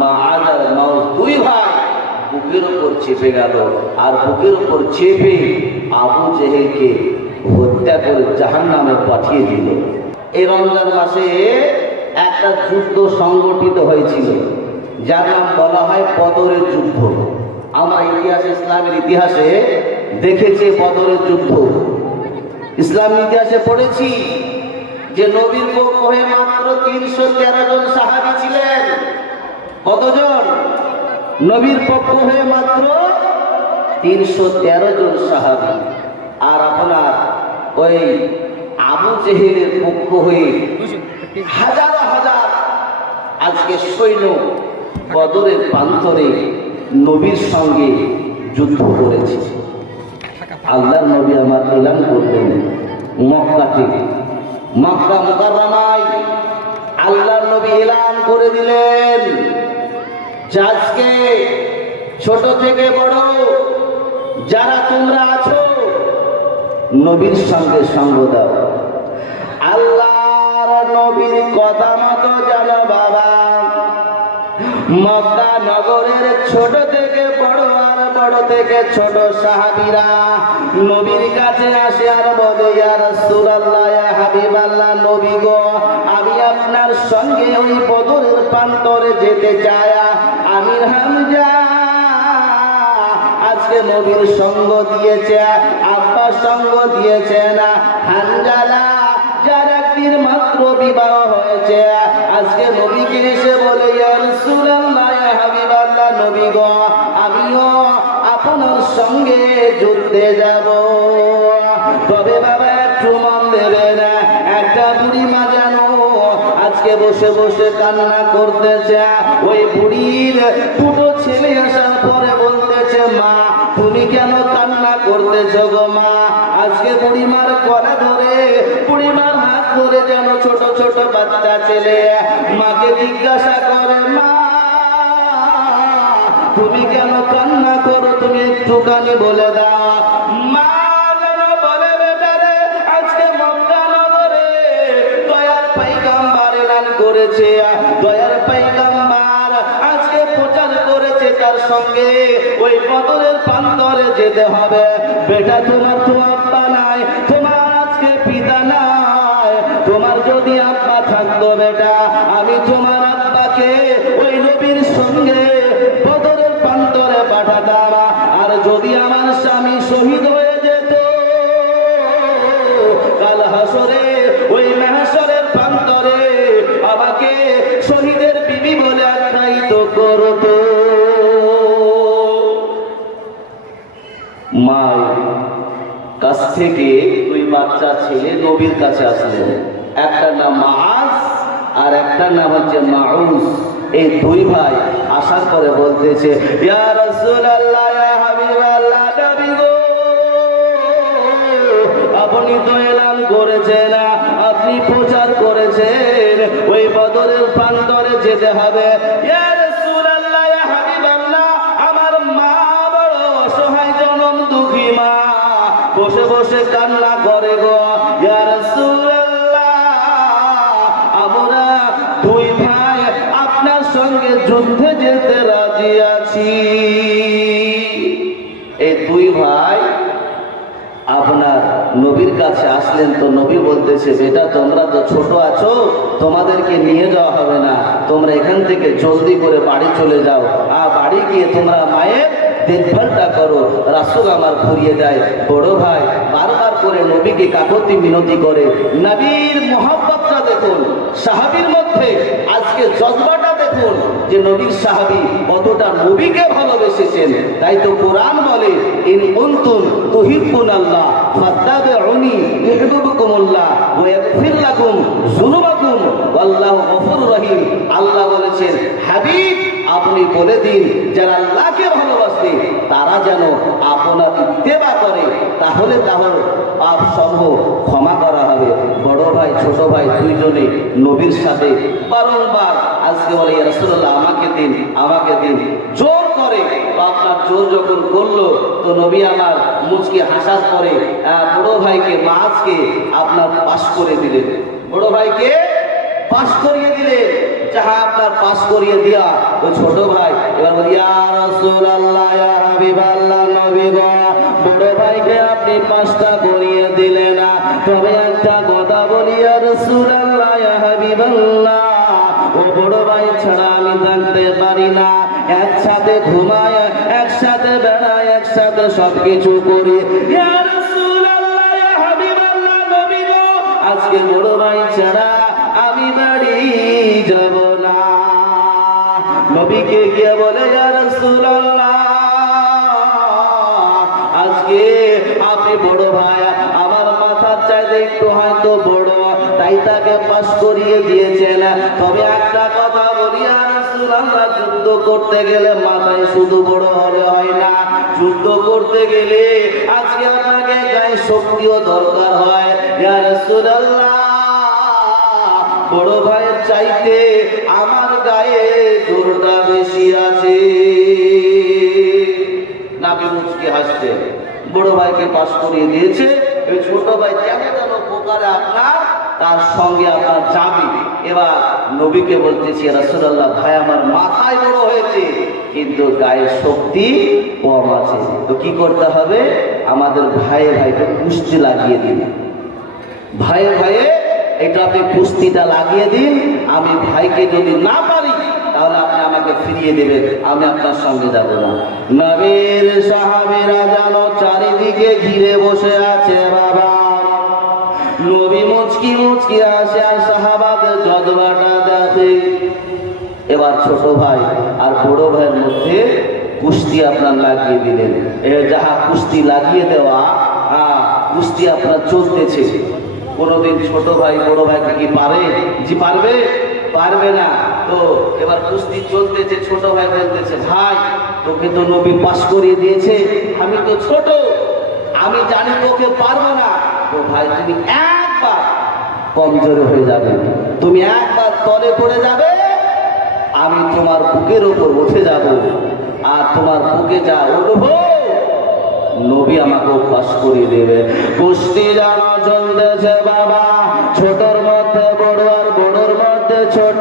মা মাউস দুই ভাই বুকের উপর চেপে গেল। আর বুকের উপর চেপে আবু জেহেলকে হত্যা করে জাহান নামে পাঠিয়ে দিল। এই রমজান মাসে একটা যুদ্ধ সংগঠিত হয়েছিল, যার নাম বলা হয় বদরের যুদ্ধ। আমরা ইতিহাস, ইসলামের ইতিহাসে দেখেছি বদরের যুদ্ধ। ইসলাম ইতিহাসে পড়েছি যে নবীর পক্ষ মাত্র তিনশো তেরো জন সাহাবি ছিলেন। কতজন? নবীর পক্ষ হয়ে মাত্র তিনশো তেরো জন সাহাবি। আর আপনার ওই আবু জেহেলের পক্ষ হয়ে হাজার হাজার আজকে সৈন্য বদরের প্রান্তরে নবীর সঙ্গে যুদ্ধ করেছে। আল্লাহ নবী আমার এলান করলেন মক্কাতে, মক্কা মোকাররামায় আল্লাহ নবী এলান করে দিলেন। আজকে ছোট থেকে বড় যারা তোমরা আছো, নবীর সঙ্গে সঙ্গ দাও। আল্লাহর নবীর কথা মতো জানো বাবা, মক্কা নগরের ছোট থেকে বড় আর বড় থেকে ছোট সাহাবিরা নবীর কাছে আসে আর বলে রাসূলুল্লাহ, ইয়া হাবিবাল্লাহ, নবী গো, আমি আপনার সঙ্গে ওই বদরের প্রান্তরে যেতে চাই। আমির হামজা আজকে নবীর সঙ্গ দিয়েছে আব্বা সঙ্গ দিয়েছে না, হানজালা, যার একদিন মাত্র বিবাহ হয়েছে। আজকে নবীকে এসে বলে হাবিবাল্লাহ, নবী গো, আমিও আপনার সঙ্গে যুদ্ধে যাব। তবে বাবা, একটু মন দেবে না, একটা বুড়ি মা জানো আজকে বসে বসে কান্না করতেছে। ওই বুড়ির দুটো ছেলে আসার পরে বলতেছে, মা, তুমি কেন কান্না করতেছ গো মা? আজকে বুড়িমার কলা ধরে, বুড়িমার হাত ধরে যেন ছোট ছোট বাচ্চা ছেলে মাকে জিজ্ঞাসা করে, মা, তুমি কেন কান্না করো? তুমি একটুখানি বলে দাও। মা করেছে, দয়ার পাইগাম্বার আজকে প্রচার করেছে তার সঙ্গে। ওই বদরের প্রান্তরে যেতে হবে। বেটা, তোমার তো আব্বা নাই, তোমার আজকে পিতা নাই। তোমার যদি আব্বা থাকতো বেটা, আমি তোমার আব্বাকে ওই নবীর সঙ্গে বদরের প্রান্তরে পাঠাতাম। আর যদি আমার স্বামী শহীদ হয়ে যেত, কাল হাসরে ওই মেহাসরের প্রান্তরে আমাকে শহীদের বিবি বলে আখ্যায়িত করতো মায়ের কাছ থেকে দুই বাচ্চা ছেলে নবীর কাছে আসলেন একটা নাম মাআজ আর একটা নাম হচ্ছে মাউস। এই দুই ভাই আসার পরে বলতেছে আপনি তো এলান করেছেন আপনি প্রচার করেছেন, ওই বদরের প্রান্তরে যেতে হবে। বসে বসে কান্না করে গো। আমরা দুই ভাই আপনার সঙ্গে যুদ্ধে যেতে রাজি আছি। কাছে আসলেন তো নবী বলতেছে, বেটা, তোমরা তো ছোট আছো, তোমাদেরকে নিয়ে যাওয়া হবে না। তোমরা এখান থেকে জলদি করে বাড়ি চলে যাও। আর বাড়ি গিয়ে তোমরা মায়ের দেখভালটা করো। রাসুল আমার ঘুরিয়ে দেয়। বড় ভাই বারবার করে নবীকে কাকতি মিনতি করে। নবীর মহাব্বতটা দেখুন, সাহাবীর মধ্যে আজকে জজবাটা দেখুন যে নবীর সাহাবী কতটা নবীকে ভালোবেসেছেন, তাই তো কোরআন বলে, ইন কুনতুম তুহিব্বুন আল্লাহ, ফাত্তাবিউনি ইউহিব্বুকুমুল্লাহ ওয়া ইয়াগফির লাকুম যুনুবাকুম, ওয়াল্লাহু গফুরুর রহিম। আল্লাহ বলেছেন, হাবিব, আপনি বলে দিন, যারা আল্লাহকে ভালোবাসে, তারা যেন আপনার ইত্তেবা করে, তাহলে তাহলে পাপ সমূহ ক্ষমা করা হবে বড় ভাই ছোট ভাই দুইজনে নবীর সাথে বারংবার আজকে বলে, "ইয়া রাসূলুল্লাহ, আমাকে দিন আমাকে দিন। জোর করে আপনার জোর যখন করল, তো নবী আমার মুচকে হাসার পরে বড় ভাইকে মাছকে আপনার পাশ করে দিলেন। বড় ভাইকে পাশ করিয়ে দিলে যাহা আপনার পাশ করিয়ে দিয়া, ওই ছোট ভাই এবার বড় ভাইকে আপনি পাঁচটা করিয়ে দিলেন তবে একটা রাসূলুল্লাহ বড় ভাই, ছাড়া আমি থাকতে পারি না। একসাথে ঘুমায় সবকিছু করি। আজকে বড় ভাই, ছাড়া আমি বাড়ি যাব না। নবীকে গিয়ে বলে, ইয়া তাকে পাশ করিয়ে দিয়েছেন তবে একটা কথা বলি, আর যুদ্ধ করতে গেলে মাথায় শুধু বড় হলে হয় না। যুদ্ধ করতে গেলে আজকে আপনাকে গায়ে শক্তিও দরকার হয়। বড় ভাইয়ের চাইতে আমার গায়ে জোরটা বেশি আছে। নাবি মুচকি হাসছে। বড় ভাইকে পাশ করিয়ে দিয়েছে। ছোট ভাই কেন যেন প্রকারে আপনার তার সঙ্গে আপনার যাবে। এবার নবীকে বলতেছি রাসূলুল্লাহ, ভাই, আমার মাথায় বড় হয়েছে, কিন্তু গায়ে শক্তি কম আছে। তো কি করতে হবে? আমাদের ভাইয়ে ভাইকে কুস্তি লাগিয়ে দিন। ভাইয়ে ভাইয়ে এটা আপনি কুস্তিটা লাগিয়ে দিন। আমি ভাইকে যদি না পারি, তাহলে আপনি আমাকে ফিরিয়ে দেবেন। আমি আপনার সঙ্গে যাব না। নবীর সাহাবীরা যেন চারিদিকে ঘিরে বসে আছে বাবা। মুচকি মুচকি আসে আর সাহাবাদের জজবাটা দেখে? এবার ছোট ভাই আর বড় ভাইয়ের মধ্যে কুস্তি আপনার লাগিয়ে দিলেন। এ যাহা কুস্তি লাগিয়ে দেওয়া আহ, কুস্তি আপনার চলতেছে। কোনোদিন ছোট ভাই বড় ভাইকে কি পারে? জি পারবে? পারবে না। তো এবার কুস্তি চলতেছে ছোট ভাই বলতেছে ভাই তোকে তো নবী পাশ করিয়ে দিয়েছে। আমি তো ছোট। আমি জানি তোকে পারব না। তো ভাই তুমি একবার কমজোরি হয়ে যাবে। তুমি একবার তলে পড়ে যাবে, আমি তোমার বুকের উপর উঠে যাব। আর তোমার বুকে যা উঠবো, নবী আমাকে পাশ করিয়ে দেবে। কুস্তি জানো চলতেছে বাবা, ছোটর মধ্যে বড় আর বড়র মধ্যে ছোট।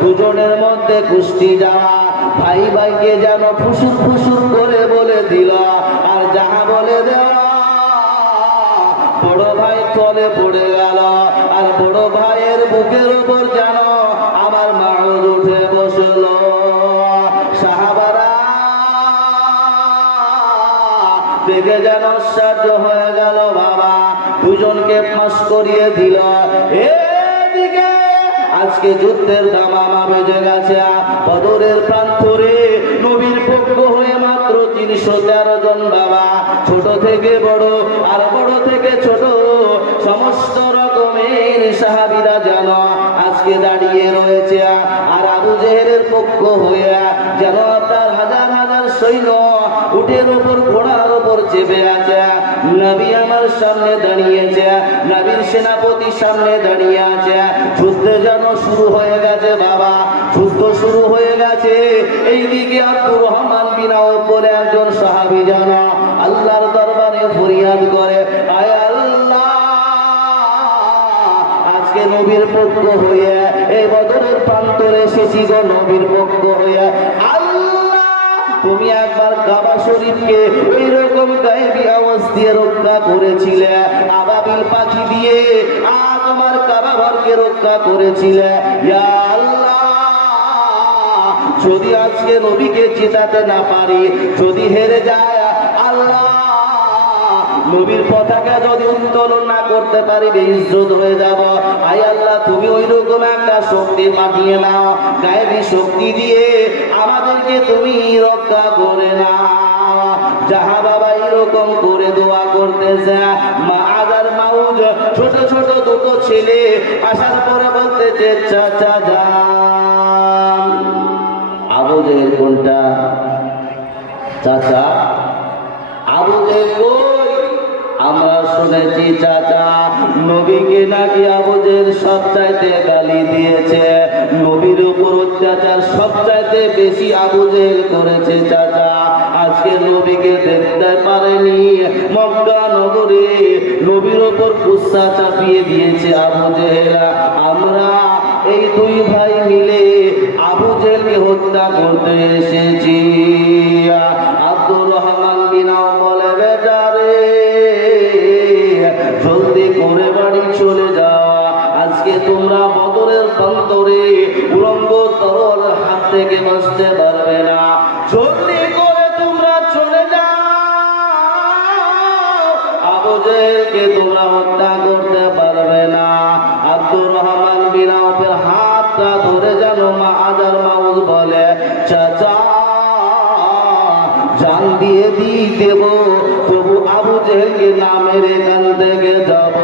দুজনের মধ্যে কুস্তি যাওয়া ভাই ভাইকে যেন ফুসুর ফুসুর করে বলে দিল। আর যাহা বলে দেওয়া, বড় ভাই তলে পড়ে গেল। বড় ভাইয়ের বুকের উপর যেন আমার মাউজ উঠে বসল। সাহাবারা দেখে যেন আশ্চর্য হয়ে গেল, বাবা, দুজনকে ফাঁস করিয়ে দিল। এদিকে আজকে যুদ্ধের দামামা বেজে গেছে। বদরের প্রান্তরে নবীর পক্ষ হয়ে মাত্র তিনশো তেরো জন বাবা, ছোট থেকে বড় আর বড় থেকে ছোট, সমস্ত রকমের সাহাবিরা যেন আজকে দাঁড়িয়ে রয়েছে আর আবু জেহেরের পক্ষ হয়ে যেন আপনার হাজার হাজার সৈন্য উটের উপর ঘোড়ার উপর চেপে আছে। নবী আমার সামনে দাঁড়িয়েছে, নবীর সেনাপতি সামনে দাঁড়িয়ে আছে। যুদ্ধ যেন শুরু হয়ে গেছে বাবা, যুদ্ধ শুরু হয়ে গেছে। এইদিকে আব্দুর রহমান বিনা উপরে একজন সাহাবি যেন আল্লাহর দরবারে ফরিয়াদ করে, আয় নবীর পক্ষ হয়ে এই বদরের প্রান্তরে এসেছি গো নবীর পক্ষ আল্লাহ, তুমি একবার কাবা শরীফকে গায়েবী আওয়াজ দিয়ে রক্ষা করেছিলে, আবাবিল পাখি দিয়ে আর তোমার কাবা ঘরকে রক্ষা করেছিলে। যদি আজকে নবীকে জিতাতে না পারি, যদি হেরে যায় নবীর পতাকা যদি উত্তোলন না করতে পারি ইজ্জত হয়ে যাব। আই আল্লাহ, তুমি ওই রকম একটা শক্তি পাঠিয়ে নাও, গায়েবী শক্তি দিয়ে আমাদেরকে তুমি রক্ষা করে নাও। যাহা বাবা এরকম করে দোয়া করতেছে। মা আদার মাউজ, ছোট ছোট দুটো ছেলে আসার পরে বলতেছে, চাচা, যান। আবু কোনটা? চাচা, আবু কই আমরা শুনেছি চাচা, নবীকে নাকি আবুজের সব চাইতে গালি দিয়েছে। নবীর উপর অত্যাচার সব চাইতে বেশি আবুজের করেছে চাচা। আজকে নবীকে দেখতে পারেনি মক্কা নগরে। নবীর উপর গুসা চাপিয়ে দিয়েছে আবু আমরা এই দুই ভাই মিলে আবু হত্যা করতে এসেছি। আবু তোমরা হত্যা করতে পারবে না। আব্দুর রহমান বিন হাতটা ধরে যেন মা আদার মাউজ বলে, চাচা জান দিয়ে দিই দেব। তবু আবু জেলকে নামের এখান থেকে যাব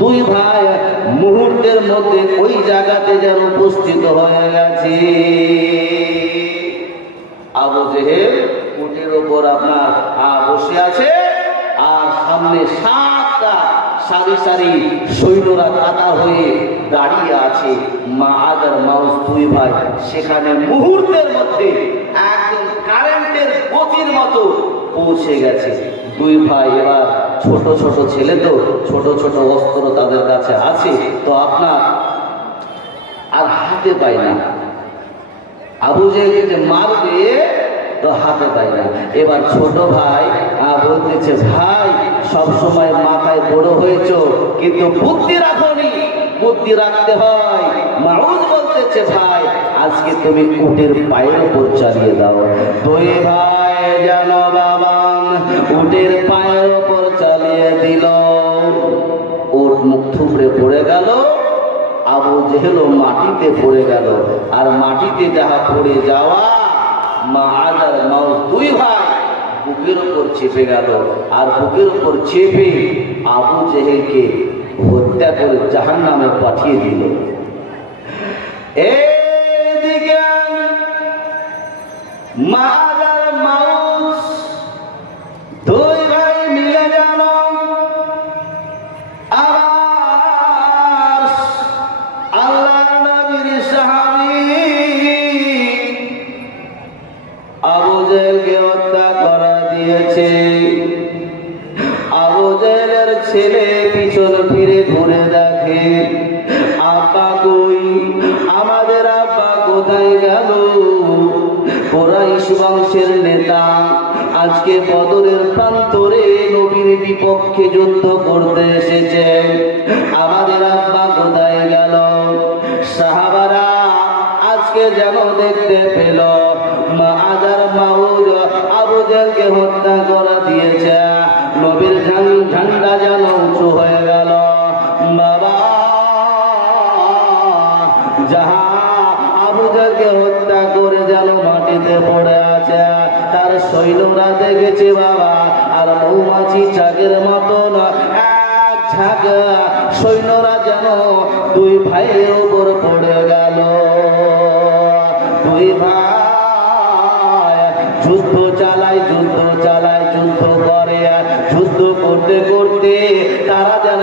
দুই ভাই মুহূর্তের মধ্যে ওই জায়গাতে যেন উপস্থিত হয়ে গেছে। আবু জেহেল উপর আপনার বসে আছে আর সামনে সাতটা সারি সারি সৈন্যরা কাতার হয়ে দাঁড়িয়ে আছে। মা আজার মাউস দুই ভাই সেখানে মুহূর্তের মধ্যে একদম কারেন্টের গতির মতো পৌঁছে গেছে। দুই ভাই এবার ছোট ছোট ছেলে তো, ছোট ছোট অস্ত্র তাদের কাছে আছে, তো আপনার আর হাতে পায় না। আবু জেহেলকে যে মারবে তো হাতে পায় না। এবার ছোট ভাই বলতেছে, ভাই সব সময় মাথায় বড় হয়েছ, কিন্তু বুদ্ধি রাখনি, বুদ্ধি রাখতে হয়। মাউজ বলতেছে, ভাই, আজকে তুমি উটের পায়ের উপর চালিয়ে দাও। দুই ভাই জানো বাবা উটের পায়ের উপর চালিয়ে দিল। ওর মুখ থুবড়ে পড়ে গেল, আবু জেহেলও মাটিতে পড়ে গেল। আর মাটিতে যাহা পড়ে যাওয়া মা আজার মাউ দুই ভাই বুকের উপর চেপে গেল। আর বুকের উপর চেপে আবু জেহেলকে হত্যা করে জাহান নামে পাঠিয়ে দিল। এদিকে মা আমাদের আব্বা কোথায় গেল? কোরাইশ বংশের নেতা। আজকে বদরের প্রান্তরে নবীর বিপক্ষে যুদ্ধ করতে এসেছে। আমাদের আব্বা কোথায় গেল? সাহাবারা আজকে যেন দেখতে পেল, মা আজার মাউজ আবু জেলকে হত্যা করা দিয়েছে। নবীর ঝান- ঝান্ডা যেন উঁচু হয়ে মাটিতে পড়ে আছে। তার সৈন্যরা দেখেছে বাবা, আর মৌমাছি চাকের মতন এক ঝাঁক। সৈন্যরা যেন দুই ভাইয়ের উপর পড়ে গেল। দুই ভাই যুদ্ধ চালায় যুদ্ধ চালায়, যুদ্ধ করে। যুদ্ধ করতে করতে তারা যেন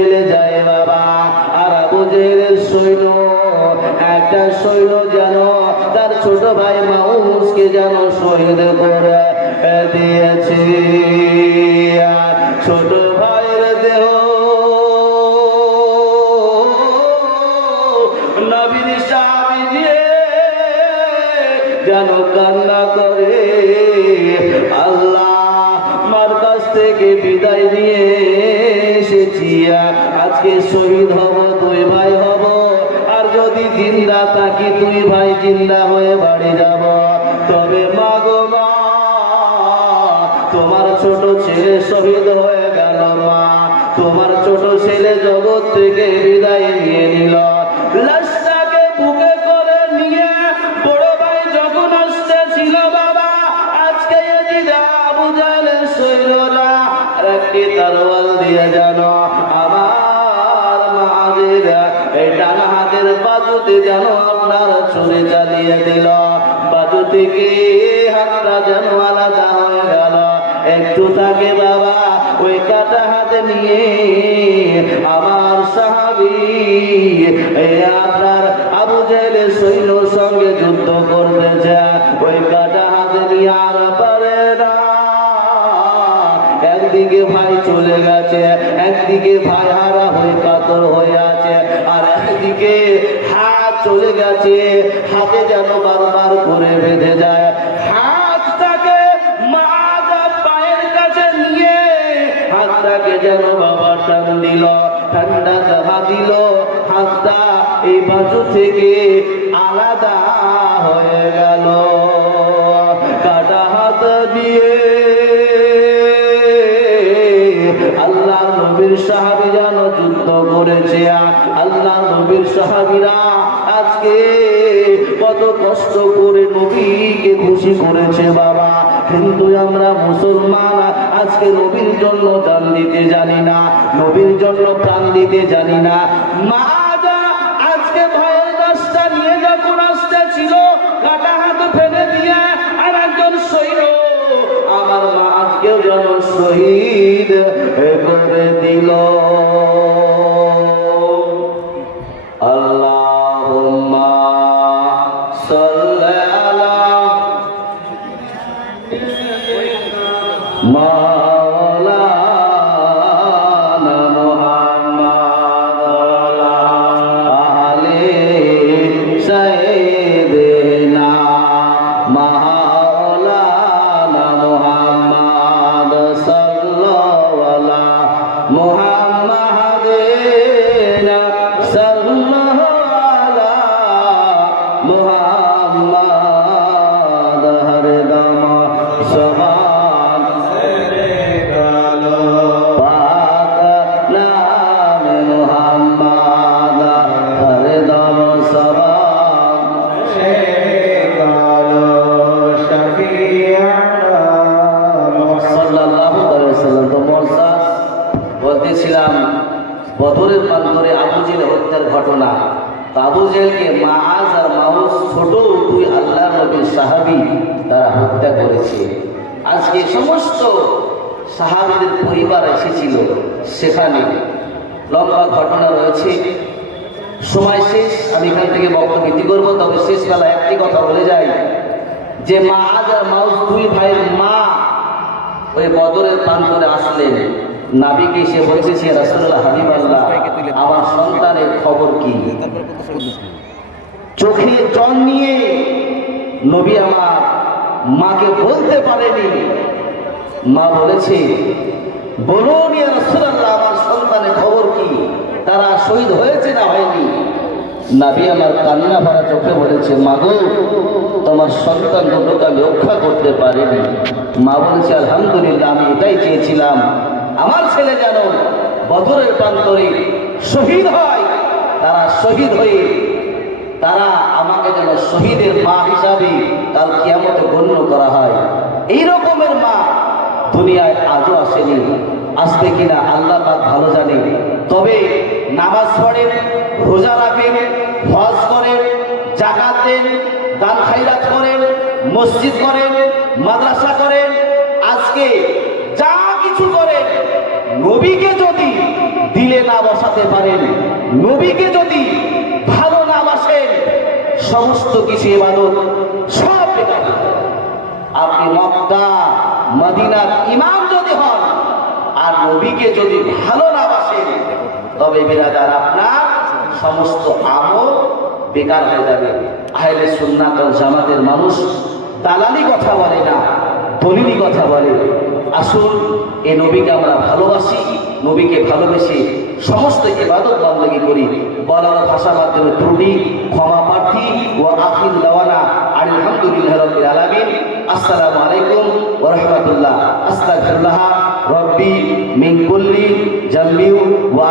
এলে যায় বাবা। আর জেহেলের সৈন্য একটা সৈন্য যেন তার ছোট ভাই মাউসকে যেন শহীদ করে দিয়েছে। ছোট ভাইয়ের দেহ নবীর সাহাবি দিয়ে যেন কান্না করে। আল্লাহ মার কাছ থেকে বিদায় নিয়ে এসেছি। আজকে শহীদ হব, দুই ভাই হব। যদি জিন্দা থাকি দুই ভাই জিন্দা হয়ে বাড়ি যাব। তবে মা গো মা, তোমার ছোট ছেলে শহীদ হয়ে গেল মা। তোমার ছোট ছেলে জগৎ থেকে বিদায় নিয়ে নিল। লাশটাকে তরোয়াল দিয়ে জানো, আমার মাদের এই ডানা হাতের বাজুতে যেন আপনার ছুরি চালিয়ে দিল। বাজু থেকে হাতটা যেন আলাদা হয়ে গেল। একটু থাকে বাবা, ওই কাটা হাতে নিয়ে আমার সাহাবি আপনার আবু জেলের সৈন্যর সঙ্গে যুদ্ধ করতে যায় ওই কাটা হাতে নিয়ে আর পারে না। একদিকে ভাই চলে গেছে, একদিকে ভাই হারা হয়ে গেছে হাতে যেন বারবার করে বেঁধে যায়। হাতটাকে পায়ের কাছে নিয়ে হাতটাকে যেন বাবা টান দিল, ঠান্ডা চাহা দিল। হাতটা এই বাজু থেকে আলাদা হয়ে গেল। কাটা হাত দিয়ে আল্লাহ নবীর সাহাবি যেন যুদ্ধ করেছে আল্লাহ নবীর সাহাবিরা আজকে কত কষ্ট করে নবীকে খুশি করেছে বাবা। কিন্তু আমরা মুসলমান, আজকে নবীর জন্য জান দিতে জানি না, নবীর জন্য প্রাণ দিতে জানি না। মা আমার মা আজকেও যেন শহীদ করে দিল। জেলকে মাআজ আর মাউস ছোট দুই আল্লাহ নবীর সাহাবি তারা হত্যা করেছে। আজকে সমস্ত সাহাবিদের পরিবার এসেছিল সেখানে। লম্বা ঘটনা রয়েছে। সময় শেষ, আমি এখান থেকে বক্তব্য ইতি করব, তবে শেষ বেলা একটি কথা বলে যাই। যে মা আজ আর মাউস দুই ভাইয়ের মা ওই বদরের প্রান্তরে আসলেন। নাবিকে এসে বলতেছে রাসুল্লাহ হাবিব আল্লাহ, আমার সন্তানের খবর কি? চোখে জল নিয়ে নবী আমার মাকে বলতে পারেনি। মা বলেছে, বলুন রাসূলুল্লাহ, আমার সন্তানের খবর কি? তারা শহীদ হয়েছে না হয়নি? নাবি আমার কান্না ভরা চোখে বলেছে মাগো তোমার সন্তান দুটোকে আমি রক্ষা করতে পারিনি। মা বলেছে, আলহামদুলিল্লাহ, আমি এটাই চেয়েছিলাম আমার ছেলে যেন বদরের প্রান্তরে শহীদ হয়, তারা শহীদ হয়ে তারা আমাকে যেন শহীদের মা হিসাবে কাল কিয়ামতে গণ্য করা হয়। এই রকমের মা দুনিয়ায় আজও আসেনি, আসবে কিনা আল্লাহ পাক ভালো জানে। তবে নামাজ পড়েন, রোজা রাখেন, হজ করেন জাকাত দেন, দান খাইরাত করেন, মসজিদ করেন, মাদ্রাসা করেন, আজকে নবীকে যদি দিলে না বসাতে পারেন, নবীকে যদি ভালো না বাসেন, সমস্ত কিছু এবাদত সব বেকার। আপনি মক্কা, মদিনার ইমাম যদি হন, আর নবীকে যদি ভালো না বাসেন, তবে বিরাদার আপনার সমস্ত আমল বেকার হয়ে যাবে আহলে সুন্নাত জামাতের মানুষ দালালি কথা বলে না, দলিলি কথা বলে আসুন, এই নবীকে আমরা ভালোবাসি, নবীকে ভালোবেসে সমস্ত ইবাদত বন্দী করি। বলার ভাষা মাধ্যমে ত্রুটি, ক্ষমা প্রার্থী ও আখির দেওয়ানা আলহামদুলিল্লাহ রবিল আলামিন। আসসালামু আলাইকুম ওয়া রাহমাতুল্লাহ। আস্তাগফিরুল্লাহ রব্বি মিন কুল্লি জামবি ওয়া